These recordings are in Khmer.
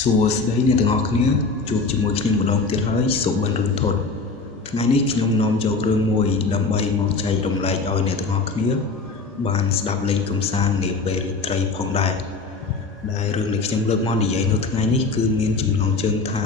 សួស្តីអ្នកទាំងអស់គ្នាជួបជាមួយខ្ញុំម្ដងទៀតហើយសុបិនរំធនថ្ងៃនេះខ្ញុំនាំយករឿងមួយដើម្បីមកចែករំលែកឲ្យអ្នកទាំងអស់គ្នាបានស្ដាប់លេងកម្សាន្តនាពេលរាត្រីផងដែរដែលរឿងដែលខ្ញុំលើកមកនិយាយនៅថ្ងៃនេះគឺមានចំណងជើងថា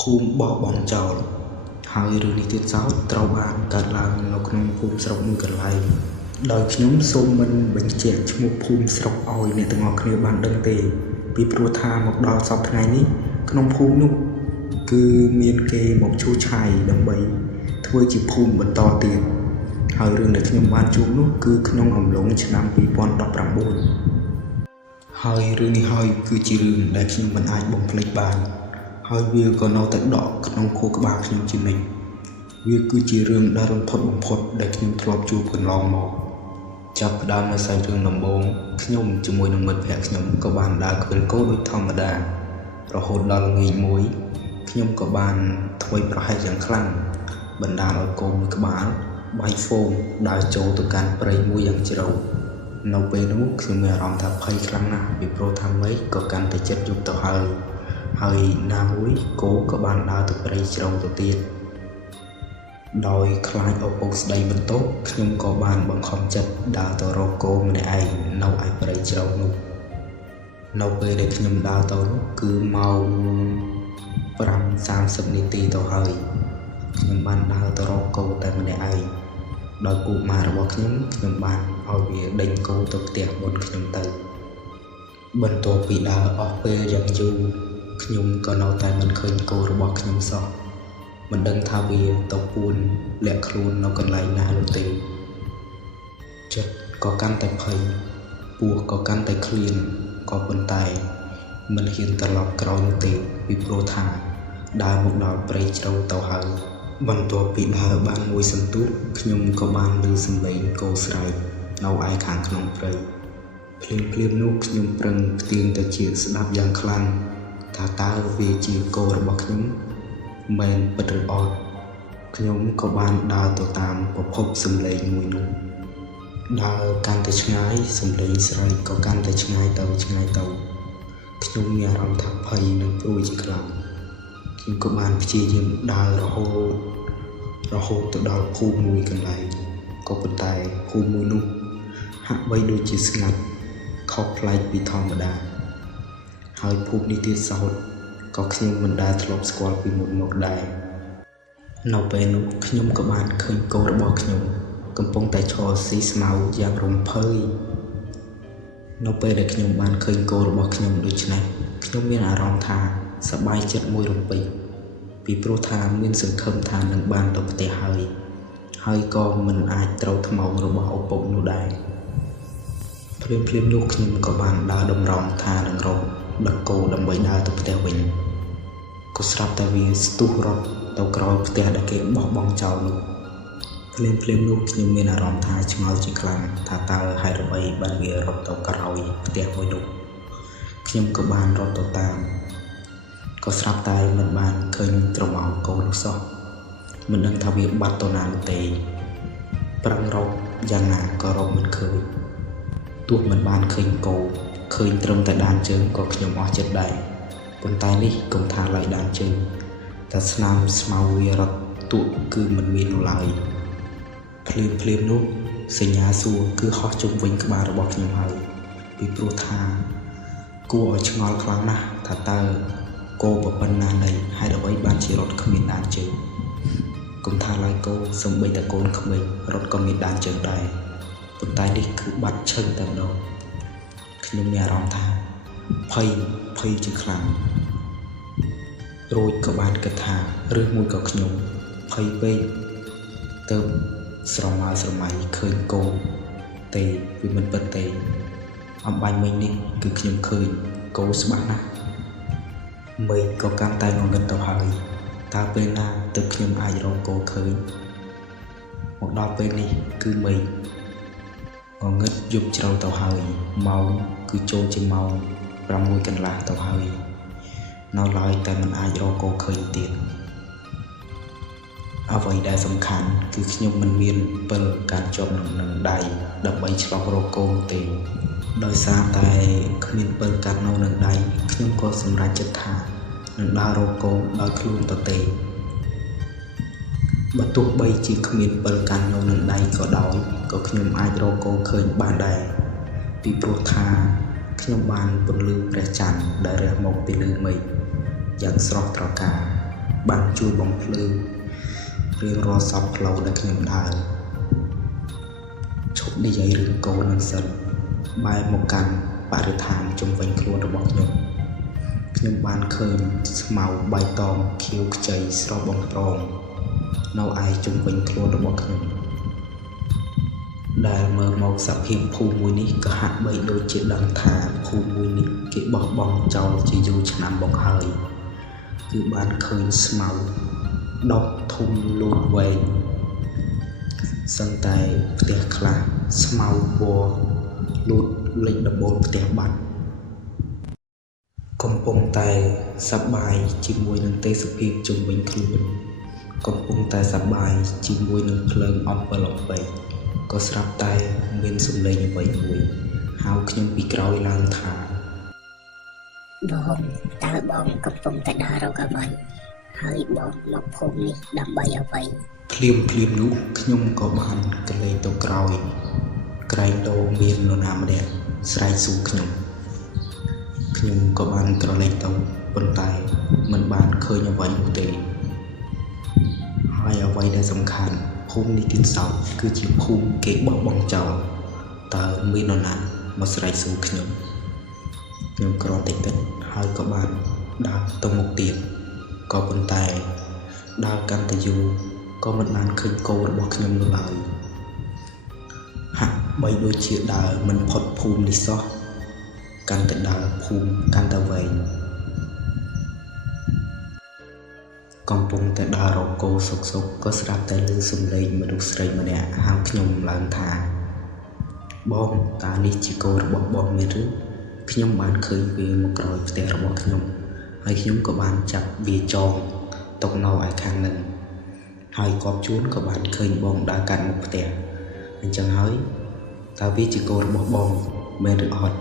ភូមិបោះបង់ចោលហើយរឿងនេះទៀតសោតត្រូវបានកើតឡើងនៅក្នុងភូមិស្រុកមួយកន្លែងដោយខ្ញុំសូមមិនបញ្ជាក់ឈ្មោះភូមិស្រុកឲ្យអ្នកទាំងអស់គ្នាបានដឹងទេពីព្រោះថាមកដល់សប្តាហ៍ថ្ងៃនេះក្នុងភូមិនោះគឺមានគេមកឈូសឆាយដើម្បីធ្វើជាភូមិបន្តទៀតហើយរឿងដែលខ្ញុំបានជួបនោះគឺក្នុងអំឡុងឆ្នាំ2019ហើយរឿងនេះហើយគឺជារឿងដែលខ្ញុំមិនអាចបំភ្លេចបានហើយវាក៏នៅតែដកក្នុងខួរក្បាលខ្ញុំជានិច្ចវាគឺជារឿងដែលរន្ធត់បំផុតដែលខ្ញុំធ្លាប់ជួបកន្លងមកចាប់ផ្ដើមនៅសាច់រឿងដំបូងខ្ញុំជាមួយនឹងមិត្តភក្តិខ្ញុំក៏បានដើរខ្វិលគោដូចធម្មតារហូតដល់ល្ងាចមួយខ្ញុំក៏បានធ្វើប្រហែសយ៉ាងខ្លាំងបណ្ដាលឲ្យគោមួយក្បាលបាយហ្វូមដើរចូលទៅកាន់ព្រៃមួយយ៉ាងជ្រៅនៅពេលនោះខ្ញុំមានអារម្មណ៍ថាភ័យខ្លាំងណាស់ពីព្រោះថាមេឃក៏កាន់តែជិតយប់ទៅហើយណាមួយគោក៏បានដើរទៅព្រៃជ្រៅទៅទៀតដោយខ្លាចឪពុកស្ដីបន្ទោសខ្ញុំក៏បានបង្ខំចិត្តដើរទៅរកគោម្នាក់ឯងនៅឯព្រៃជ្រៅនោះនៅពេលដែលខ្ញុំដើរទៅនោះគឺម៉ោង 5:30 នាទីទៅហើយខ្ញុំបានដើរទៅរកគោតែម្នាក់ឯងដោយពូម៉ារបស់ខ្ញុំបានឲ្យវាដេញគោទៅផ្ទះមុនខ្ញុំទៅបន្ទាប់ពីដើរអស់ពេលយ៉ាងយូរខ្ញុំក៏នៅតែមិនឃើញគោរបស់ខ្ញុំសោះមិនដឹងថាវាទៅពួនលាក់ខ្លួននៅកន្លែងណានោះទេចិត្តក៏កាន់តែភ័យពោះក៏កាន់តែឃ្លានក៏ប៉ុន្តែមិនហ៊ានត្រឡប់ក្រោយនោះទេពីព្រោះថាដើរមកដល់ព្រៃជ្រៅទៅហើយបន្ទាប់ពីដើរបានមួយសន្ទុះខ្ញុំក៏បានឮសំឡេងគោស្រែកនៅឯខាងក្នុងព្រៃភ្លាមនោះខ្ញុំប្រឹងផ្ទៀងទៅជាស្ដាប់យ៉ាងខ្លាំងថាតើវាជាគោរបស់ខ្ញុំមែនពិតឬអត់ខ្ញុំក៏បានដើរទៅតាមប្រភពសំឡេងមួយនោះដើរកាន់តែឆ្ងាយសំឡេងស្រែកក៏កាន់តែឆ្ងាយទៅខ្ញុំមានអារម្មណ៍ថាភ័យនិងព្រួយជាខ្លាំងខ្ញុំក៏បានព្យាយាមដើររហូតទៅដល់ភូមិមួយកន្លែងក៏ប៉ុន្តែភូមិមួយនោះហាក់បីដូចជាស្ងាត់ខុសប្លែកពីធម្មតាហើយភូមិនេះទៀតសោតក៏ខ្ញុំមិនដែលធ្លាប់ស្គាល់ពីមុនមកដែរនៅពេលនោះខ្ញុំក៏បានឃើញគោរបស់ខ្ញុំកំពុងតែឈរស៊ីស្មៅយ៉ាងរំភើយនៅពេលដែលខ្ញុំបានឃើញគោរបស់ខ្ញុំដូច្នេះខ្ញុំមានអារម្មណ៍ថាសប្បាយចិត្តមួយរំពេចពីព្រោះថាមានសង្ឃឹមថានឹងបានទៅផ្ទះហើយក៏មិនអាចត្រូវថ្មងរបស់ឪពុកនោះដែរភ្លាមនោះខ្ញុំក៏បានដើរតម្រង់ថានឹងរកដឹកគោដើម្បីដើរទៅផ្ទះវិញក៏ស្រាប់តែវាស្ទុះរត់ទៅក្រោយផ្ទះដែលគេបោះបង់ចោលនោះភ្លាមនោះខ្ញុំមានអារម្មណ៍ថាឆ្ងល់ជាខ្លាំងថាតើហេតុអ្វីបានវារត់ទៅក្រោយផ្ទះមួយនោះខ្ញុំក៏បានរត់ទៅតាមក៏ស្រាប់តែមិនបានឃើញត្រមោលគោនោះសោះមិនដឹងថាវាបាត់ទៅណាទេប្រឹងរកយ៉ាងណាក៏រកមិនឃើញទោះមិនបានឃើញគោឃើញត្រឹមតែដានជើងក៏ខ្ញុំអស់ចិត្តដែរប៉ុន្តែនេះកុំថាឡើយដានជើងតែស្នាមស្មៅវារត់ទក់គឺមិនមាននោះឡើយភ្លាមនោះសញ្ញាសួរគឺហោះជុំវិញក្បាលរបស់ខ្ញុំហើយពីព្រោះថាគួរឲ្យឆ្ងល់ខ្លាំងណាស់ថាតើគោប៉ុណ្ណាណីហេតុអ្វីបានជារត់គ្មានដានជើងកុំថាឡើយគោសំបីតែកូនក្មេងរត់ក៏មានដានជើងដែរប៉ុន្តែនេះគឺបាត់ឈឹងតែម្ដងខ្ញុំមានអារម្មណ៍ថាភ័យជាខ្លាំងរួចក៏បានគិតថាឬមួយក៏ខ្ញុំភ័យពេកទៅស្រមៃឃើញគោទេវាមិនពិតទេអំបញ្ញមិញនេះគឺខ្ញុំឃើញគោច្បាស់ណាស់មេឃក៏កាន់តែងងឹតទៅហើយតើពេលណាទើបខ្ញុំអាចរកគោឃើញមកដល់ពេលនេះគឺមេឃងងឹតយប់ជ្រៅទៅហើយម៉ោងគឺចូលជាម៉ោង 6 កន្លះទៅហើយនៅឡើយតែមិនអាចរកគោឃើញទៀតអ្វីដែលសំខាន់គឺខ្ញុំមិនមានពិលការជាប់នឹងដៃដើម្បីឆ្លងរកគោទេដោយសារតែគ្មានពិលកាត់នៅនឹងដៃ ខ្ញុំក៏សម្រេចចិត្តថានឹងដើររកកូនដោយខ្លួនទៅទេបើទោះបីជាគ្មានពិលកាន់នៅនឹងដៃក៏ដោយក៏ខ្ញុំអាចរកកូនឃើញបានដែរពីព្រោះថាខ្ញុំបានពន្លឺព្រះច័ន្ទដែលរះមកពីលើមេឃយ៉ាងស្រស់ត្រកាលបានជួយបំភ្លឺរៀងរាល់សពផ្លូវដែលខ្ញុំដើរឈប់និយាយរឿងកូននឹងសិនបែរមកកាន់បរិស្ថានជុំវិញខ្លួនរបស់ខ្ញុំបានឃើញស្មៅបៃតងខៀវខ្ចីស្រស់បំព្រងនៅឯជុំវិញខ្លួនរបស់ខ្ញុំដែលមើលមកសភាពភូមិមួយនេះក៏ហាក់បីដូចជាដឹងថាភូមិមួយនេះគេបោះបង់ចោលជាយូរឆ្នាំមកហើយគឺបានឃើញស្មៅដុះធំលូតវែងសឹងតែផ្ទះខ្លះស្មៅពណ៌លូតលេចដំបូលផ្ទះបាត់កំពុងតែសប្បាយជាមួយនឹងទេសភាពជុំវិញខ្លួនកំពុងតែសប្បាយជាមួយនឹងភ្លើងអំពិលអំពែកក៏ស្រាប់តែមានសំឡេងអ្វីមួយហៅខ្ញុំពីក្រោយឡើងថាបងតើបងកំពុងតែដើររកអ្វីហើយបងមកភូមិនេះដើម្បីអ្វីភ្លាមនោះខ្ញុំក៏បានកលេចទៅក្រោយក្រែងដូរមាននរណាម្នាក់ស្រែកសួរខ្ញុំក៏បានក្រឡេកទៅប៉ុន្តែមិនបានឃើញអ្វីនោះទេហើយអ្វីដែលសំខាន់ភូមិនេះទៀតសោតគឺជាភូមិគេបោះបង់ចោលតើមាននរណាមកស្រែកសួរខ្ញុំគ្រាន់តែគិតហើយក៏បានដើរទៅមុខទៀតក៏ប៉ុន្តែដើរកាន់តែយូរក៏មិនបានឃើញគោរបស់ខ្ញុំនោះឡើយហាក់បីដូចជាដើរមិនផុតភូមិនេះសោះកាន់តែដើរភូមិកាន់តែវែងកំពុងតែដើររកគោសុកក៏ស្រាប់តែឮសំឡេងមនុស្សស្រីម្នាក់ហៅខ្ញុំឡើងថាបងតើនេះជាគោរបស់បងមែនឬខ្ញុំបានឃើញវាមកក្រោយផ្ទះរបស់ខ្ញុំហើយខ្ញុំក៏បានចាប់វាចងទុកនៅឯខាងនឹងហើយគាត់ជួនក៏បានឃើញបងដើរកាត់មុខផ្ទះអញ្ចឹងហើយតើវាជាគោរបស់បងមែនឬអត់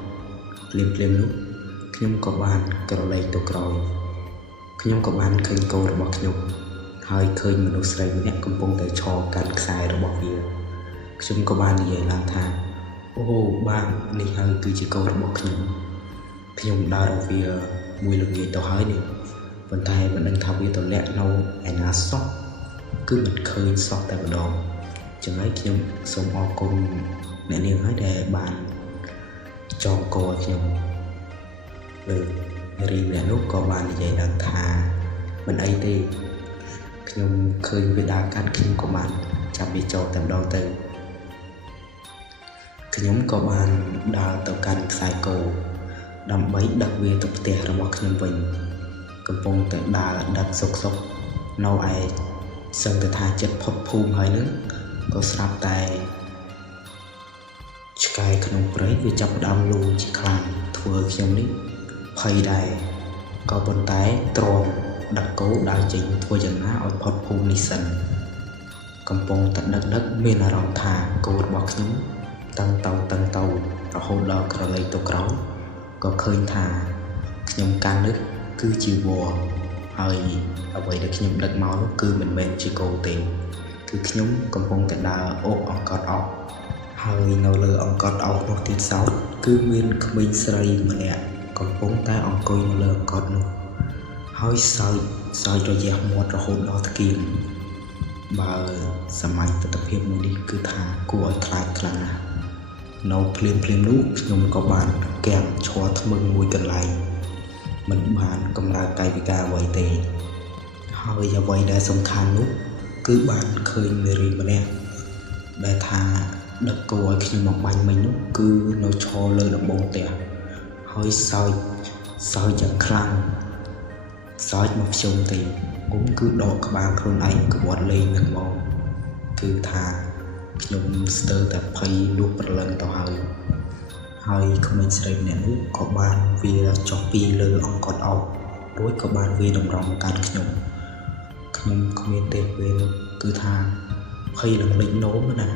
ភ្លាមនោះខ្ញុំក៏បានក្រឡេកទៅក្រោយខ្ញុំក៏បានឃើញគោរបស់ខ្ញុំហើយឃើញមនុស្សស្រីម្នាក់កំពុងតែឈរកាន់ខ្សែរបស់វាខ្ញុំក៏បាននិយាយឡើងថាអូបាទនេះហើយគឺជាគោរបស់ខ្ញុំដើររកវាមួយល្ងាចទៅហើយនេះប៉ុន្តែមិនដឹងថាវាទៅលាក់នៅឯណាសោះគឺមិនឃើញសោះតែម្ដងចឹងហើយខ្ញុំសូមអរគុណអ្នកនាងហើយដែលបានចងគោឲ្យខ្ញុំរីម្នាក់នោះក៏បាននិយាយឡើងថាមិនអីទេខ្ញុំឃើញវាដើរកាត់ខ្ញុំក៏បានចាប់វាចោលតែម្ដងទៅខ្ញុំក៏បានដើរទៅកាន់ខ្សែគោដើម្បីដឹកវាទៅផ្ទះរបស់ខ្ញុំវិញកំពុងតែដើរដឹកសុកនៅឯសឹងតែថាចិត្តផុតភូមិហើយនឹងក៏ស្រាប់តែឆ្កែក្នុងព្រៃវាចាប់ផ្ដើមលូជាខ្លាំងធ្វើខ្ញុំនេះភ័យដែរក៏ប៉ុន្តែទ្រាំដឹកគោដើរចេញធ្វើយ៉ាងណាឲ្យផុតភូមិនេះសិនកំពុងតែដឹកមានអារម្មណ៍ថាគោរបស់ខ្ញុំតឹងទៅរហូតដល់ក្រឡេកទៅក្រោយក៏ឃើញថាខ្ញុំកាន់នេះគឺជាវល្លិហើយអ្វីដែលខ្ញុំដឹកមកនោះគឺមិនមែនជាគោទេគឺខ្ញុំកំពុងតែដើរអូសអង្កត់អោសហើយនៅលើអង្កត់អោសនោះទៀតសោតគឺមានក្មេងស្រីម្នាក់កំពុងតែអង្គុយនៅលើអង្កត់នោះហើយសើចរយះមាត់រហូតដល់ស្គៀមបើសម័យទស្សនភាពមួយនេះគឺថាគួរឲ្យខ្លាចខ្លាំងណាស់នៅភ្លាមនោះខ្ញុំក៏បានកាំងឈរថ្មឹងមួយកន្លែងមិនបានកម្រើកកាយវិការអ្វីទេហើយអ្វីដែលសំខាន់នោះគឺបានឃើញនារីម្នាក់ដែលថាដឹកគោឲ្យខ្ញុំមកបាញ់មិញនោះគឺនៅឈរលើដំបូលផ្ទះហើយសើចយ៉ាងខ្លាំងសើចមកភ្ជុំទេគឺដកក្បាលខ្លួនឯងក្បត់លេងនឹងមកគឺថាខ្ញុំស្ទើរតែភ័យលុះប្រលឹងទៅហើយក្មេងស្រីម្នាក់នោះក៏បានវាចុះពីលើអង្កត់អោសរួចក៏បានវាតម្រង់កាន់ខ្ញុំគ្មានទេពេលនោះគឺថាភ័យនឹងលេចនោមណា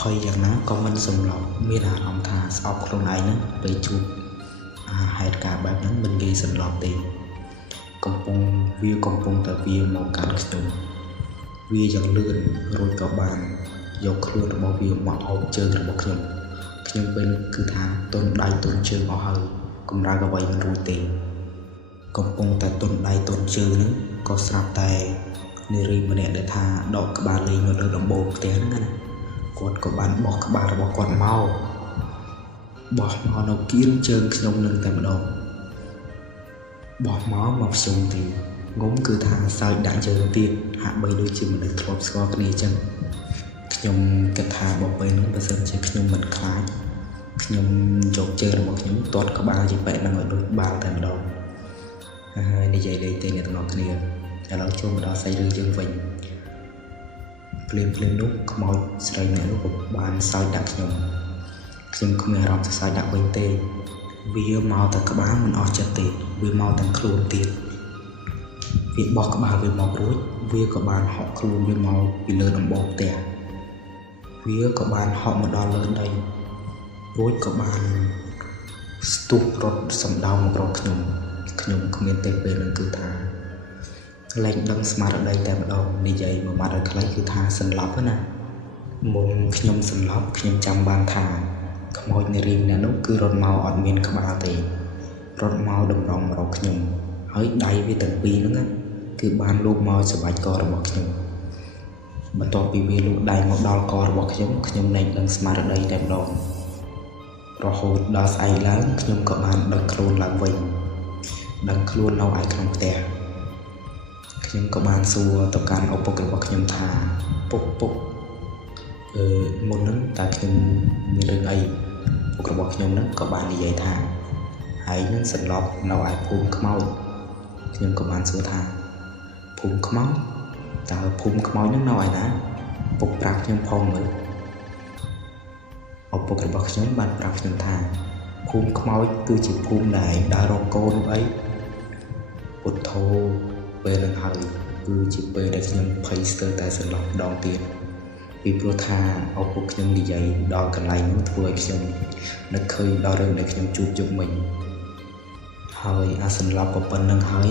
ភ័យយ៉ាងណាក៏មិនសម្លប់មានអារម្មណ៍ថាស្អប់ខ្លួនឯងហ្នឹងពេលជួបហ ตุការណ៍បែបហ្នឹងមិនងាយសន្លប់ទេកំពុងតែវាមកកាន់ខ្ញុំវាយ៉ាងលឿនរួចក៏បានយកខ្លួនរបស់វាមកអោបជើងរបស់ខ្ញុំពេលគឺថាទន់ដៃទន់ជើងអស់ហើយកម្រើកអ្វីមិនរួចទេកំពុងតែទន់ដៃទន់ជើងហ្នឹងក៏ស្រាប់តែនារីម្នាក់ដែលថាដកក្បាលលេងនៅលើដំបូលផ្ទះហ្នឹងណាគាត់ក៏បានបោះក្បាលរបស់គាត់មកនៅគៀនជើងខ្ញុំនឹងតែម្ដងបោះមកខ្ញុំទីងុំគឺថាសើចដាក់ជើងទៀតហាក់បីដូចជាមនុស្សធ្លាប់ស្គាល់គ្នាអញ្ចឹងខ្ញុំគិតថាបើពេលហ្នឹងបើសិនជាខ្ញុំមិនខ្លាចខ្ញុំយកជើងរបស់ខ្ញុំទាត់ក្បាលជាបែបហ្នឹងឲ្យដូចបាល់តែម្ដងហើយនិយាយលេងទេអ្នកទាំងអស់គ្នាឥឡូវចូលមកដល់សាច់រឿងយើងវិញភ្លាមនោះខ្មោចស្រីអ្នកនោះក៏បានសើចដាក់ខ្ញុំគ្មានអារម្មណ៍សើចដាក់វិញទេវាមកតែក្បាលមិនអស់ចិត្តទេវាមកទាំងខ្លួនទៀតវាបោះក្បាលវាមករួចវាក៏បានហក់ខ្លួនវាមកពីលើដំបូលផ្ទះវាក៏បានហក់មកដល់លើដីរួចក៏បានស្ទុះរត់សំដៅមករកខ្ញុំគ្មានទេពេលហ្នឹងគឺថាលែងដឹងស្មារតីតែម្ដងនិយាយមួយម៉ាត់ឲ្យខ្លីគឺថាសន្លប់ណាមុនខ្ញុំសន្លប់ខ្ញុំចាំបានថាខ្មោចនារីម្នាក់នោះគឺរត់មកអត់មានក្បាលទេរត់មកតម្រង់មករកខ្ញុំហើយដៃវាទាំងពីរហ្នឹងគឺបានលូកមកសម្បាច់ករបស់ខ្ញុំបន្ទាប់ពីវាលូកដៃមកដល់ករបស់ខ្ញុំលែងដឹងស្មារតីតែម្ដងរហូតដល់ស្អែកឡើងខ្ញុំក៏បានដឹងខ្លួនឡើងវិញដឹងខ្លួននៅឯក្នុងផ្ទះខ្ញុំក៏បានសួរទៅកាន់ឪពុករបស់ខ្ញុំថាពុកមុនហ្នឹងតើខ្ញុំមានរឿងអីពុករបស់ខ្ញុំហ្នឹងក៏បាននិយាយថាហើយនឹងសន្លប់នៅឯភូមិខ្មោចខ្ញុំក៏បានសួរថាភូមិខ្មោចតើភូមិខ្មោចហ្នឹងនៅឯណាពុកប្រាប់ខ្ញុំផងមើលឪពុករបស់ខ្ញុំបានប្រាប់ខ្ញុំថាភូមិខ្មោចគឺជាភូមិដែលដើររកកូនអីពុទ្ធោពេលហ្នឹងហើយគឺជាពេលដែលខ្ញុំភ័យស្ទើរតែសន្លប់ម្ដងទៀតពីព្រោះថាឪពុកខ្ញុំនិយាយដល់កន្លែងនោះធ្វើឲ្យខ្ញុំនឹកឃើញដល់រឿងដែលខ្ញុំជួបជុំមិញហើយអាសន្លប់ក៏ប៉ុណ្្នឹងហើយ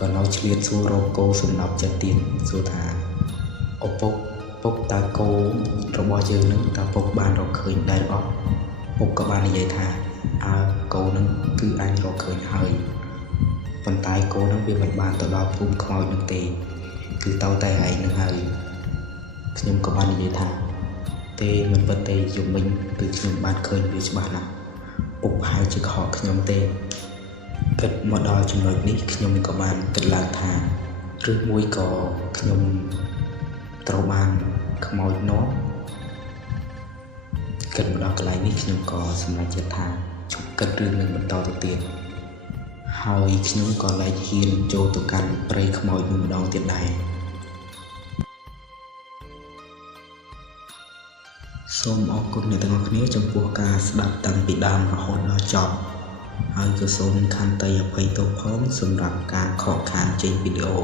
ក៏នៅឆ្លៀតសួររកគោសម្រាប់ចិត្តទៀតសួរថាឪពុកតើគោរបស់យើងនឹងតើពុកបានរកឃើញដែរអត់ពុកក៏បាននិយាយថាគោនឹងគឺអញរកឃើញហើយប៉ុន្តែគោនឹងវាមិនបានទៅដល់ភូមិខ្មោចនោះទេគឺទៅតែឯងនឹងហើយខ្ញុំក៏បាននិយាយថាទេមិនពិតទេយំមិញគឺខ្ញុំបានឃើញវាច្បាស់ណាស់ពុកប្រហែលជាខកខ្ញុំទេគិតមកដល់ចំណុចនេះខ្ញុំក៏បានគិតឡើងថាឬមួយក៏ខ្ញុំត្រូវបានខ្មោចនាំគិតមកដល់កន្លែងនេះខ្ញុំក៏សម្រេចចិត្តថាជប់គិតរឿងនឹងបន្តទៅទៀតហើយខ្ញុំក៏លែងហ៊ានចូលទៅកាន់ព្រៃខ្មោចនោះម្ដងទៀតដែរសូមអរគុណអ្នកទាំងអស់គ្នាចំពោះការស្ដាប់តាំងពីដើមរហូតដល់ចប់ហើយក៏សូមខន្តីអភ័យទោសផងសម្រាប់ការខកខានចេញវីដេអូ